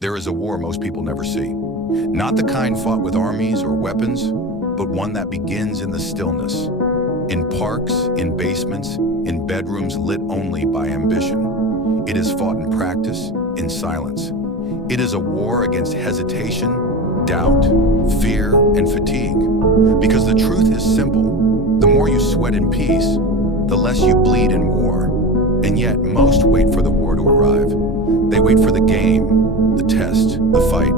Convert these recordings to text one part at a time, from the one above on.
There is a war most people never see. Not the kind fought with armies or weapons, but one that begins in the stillness. In parks, in basements, in bedrooms lit only by ambition. It is fought in practice, in silence. It is a war against hesitation, doubt, fear, and fatigue. Because the truth is simple. The more you sweat in peace, the less you bleed in war. And yet, most wait for the war to arrive. They wait for the game, the test, the fight.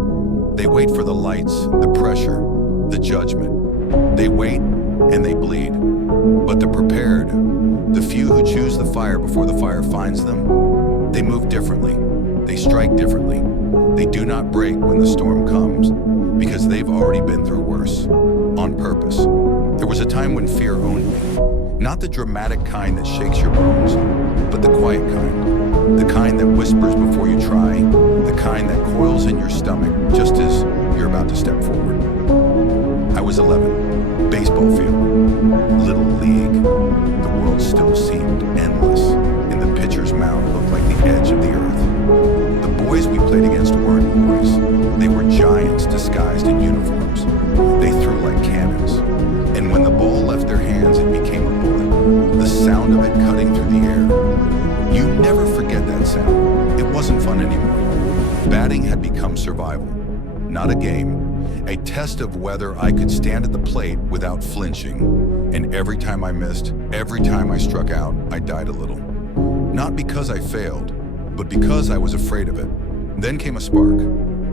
They wait for the lights, the pressure, the judgment. They wait and they bleed. But the prepared, the few who choose the fire before the fire finds them, they move differently. They strike differently. They do not break when the storm comes, because they've already been through worse, on purpose. There was a time when fear owned me. Not the dramatic kind that shakes your bones, but the quiet kind. The kind that whispers before you try, the kind that coils in your stomach just as you're about to step forward. I was 11, baseball field, little league. The world still seemed endless, and the pitcher's mound looked like the edge of the earth. The boys we played against weren't boys. They were giants disguised in uniforms. They threw like cannons, and when the ball left their hands, it became a bullet. The sound of it cutting through the air. You never forget that sound. It wasn't fun anymore. Batting had become survival, not a game. A test of whether I could stand at the plate without flinching. And every time I missed, every time I struck out, I died a little. Not because I failed, but because I was afraid of it. Then came a spark.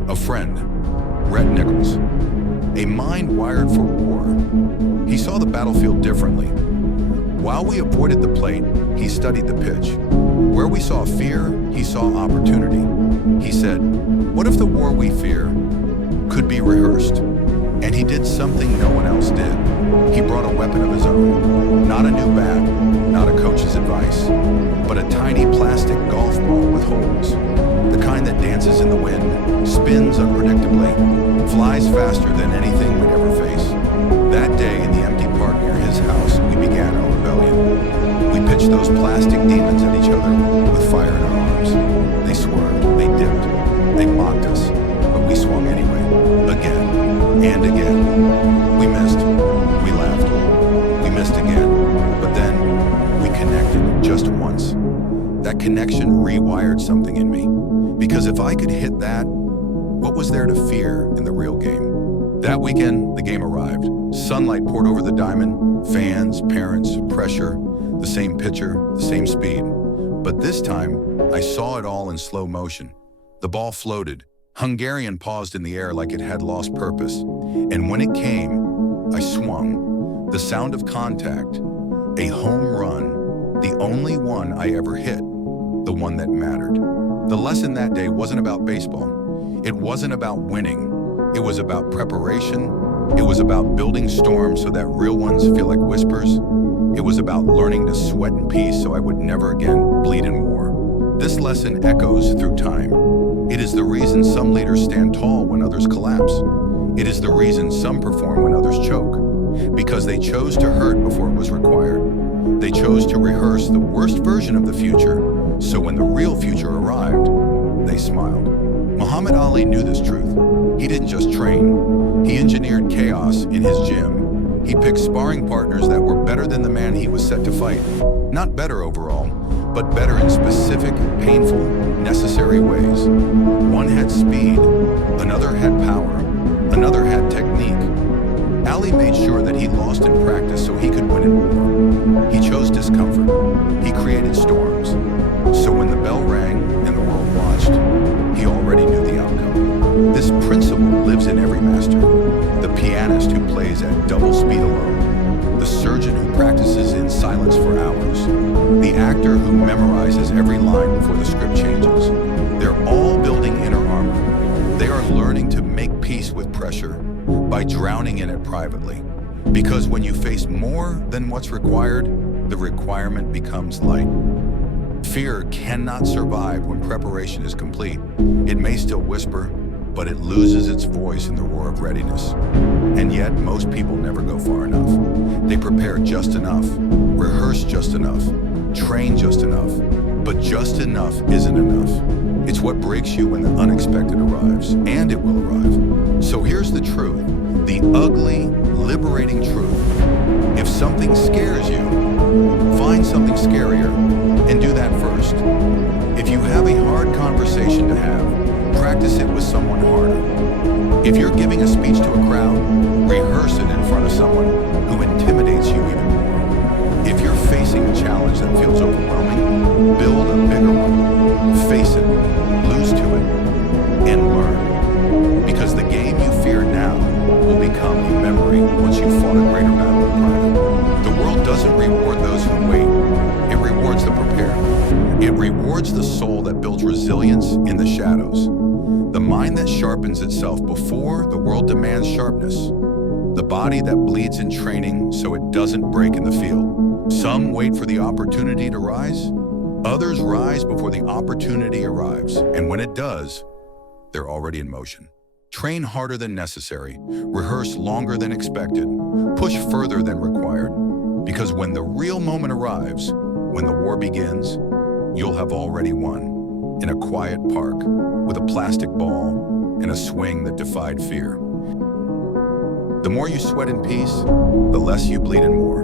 A friend, Rhett Nichols. A mind wired for war. He saw the battlefield differently. While we avoided the plate, he studied the pitch. Where we saw fear, he saw opportunity. He said, what if the war we fear could be rehearsed? And he did something no one else did. He brought a weapon of his own. Not a new bat, not a coach's advice, but a tiny plastic golf ball with holes. The kind that dances in the wind, spins unpredictably, flies faster than anything we'd ever face. That day in the empty park near his house, we began our rebellion. We pitched those plastic demons at each other with fire in our arms. They swerved, they dipped, they mocked us, but we swung anyway, again and again. We missed, we laughed, we missed again, but then we connected just once. That connection rewired something in me, because if I could hit that, what was there to fear in the real game? That weekend, the game arrived. Sunlight poured over the diamond, fans, parents, pressure, the same pitcher, the same speed. But this time, I saw it all in slow motion. The ball floated. Hungarian paused in the air like it had lost purpose. And when it came, I swung. The sound of contact, a home run, the only one I ever hit, the one that mattered. The lesson that day wasn't about baseball. It wasn't about winning. It was about preparation. It was about building storms so that real ones feel like whispers. It was about learning to sweat in peace so I would never again bleed in war. This lesson echoes through time. It is the reason some leaders stand tall when others collapse. It is the reason some perform when others choke. Because they chose to hurt before it was required. They chose to rehearse the worst version of the future, so when the real future arrived, they smiled. Muhammad Ali knew this truth. He didn't just train. He engineered chaos in his gym. He picked sparring partners that were better than the man he was set to fight. Not better overall, but better in specific, painful, necessary ways. One had speed, another had power, another had technique. Ali made sure that he lost in practice so he could win in war. He chose discomfort. He created storms. So when the bell rang and the world watched, he already knew the outcome. This principle lives in every master. The pianist who plays at double speed alone. The surgeon who practices in silence for hours. The actor who memorizes every line before the script changes. They're all building inner armor. They are learning to make peace with pressure by drowning in it privately. Because when you face more than what's required, the requirement becomes light. Fear cannot survive when preparation is complete. It may still whisper, but it loses its voice in the roar of readiness. And yet, most people never go far enough. They prepare just enough, rehearse just enough, train just enough, but just enough isn't enough. It's what breaks you when the unexpected arrives, and it will arrive. So here's the truth, the ugly, liberating truth. If something scares you, find something scarier and do that first. If you have a hard conversation to have, practice it with someone harder. If you're giving a speech to a crowd, rehearse it in front of someone who intimidates you even more. If you're facing a challenge that feels overwhelming, build a bigger one. Face it, lose to it, and learn. Because the game you fear now will become a memory once you've fought a greater battle in private. The world doesn't reward those who wait. It rewards the prepared. It rewards the soul that builds resilience in the shadows. The mind that sharpens itself before the world demands sharpness. The body that bleeds in training so it doesn't break in the field. Some wait for the opportunity to rise. Others rise before the opportunity arrives. And when it does, they're already in motion. Train harder than necessary. Rehearse longer than expected. Push further than required. Because when the real moment arrives, when the war begins, you'll have already won. In a quiet park, with a plastic ball and a swing that defied fear. The more you sweat in peace, the less you bleed in war.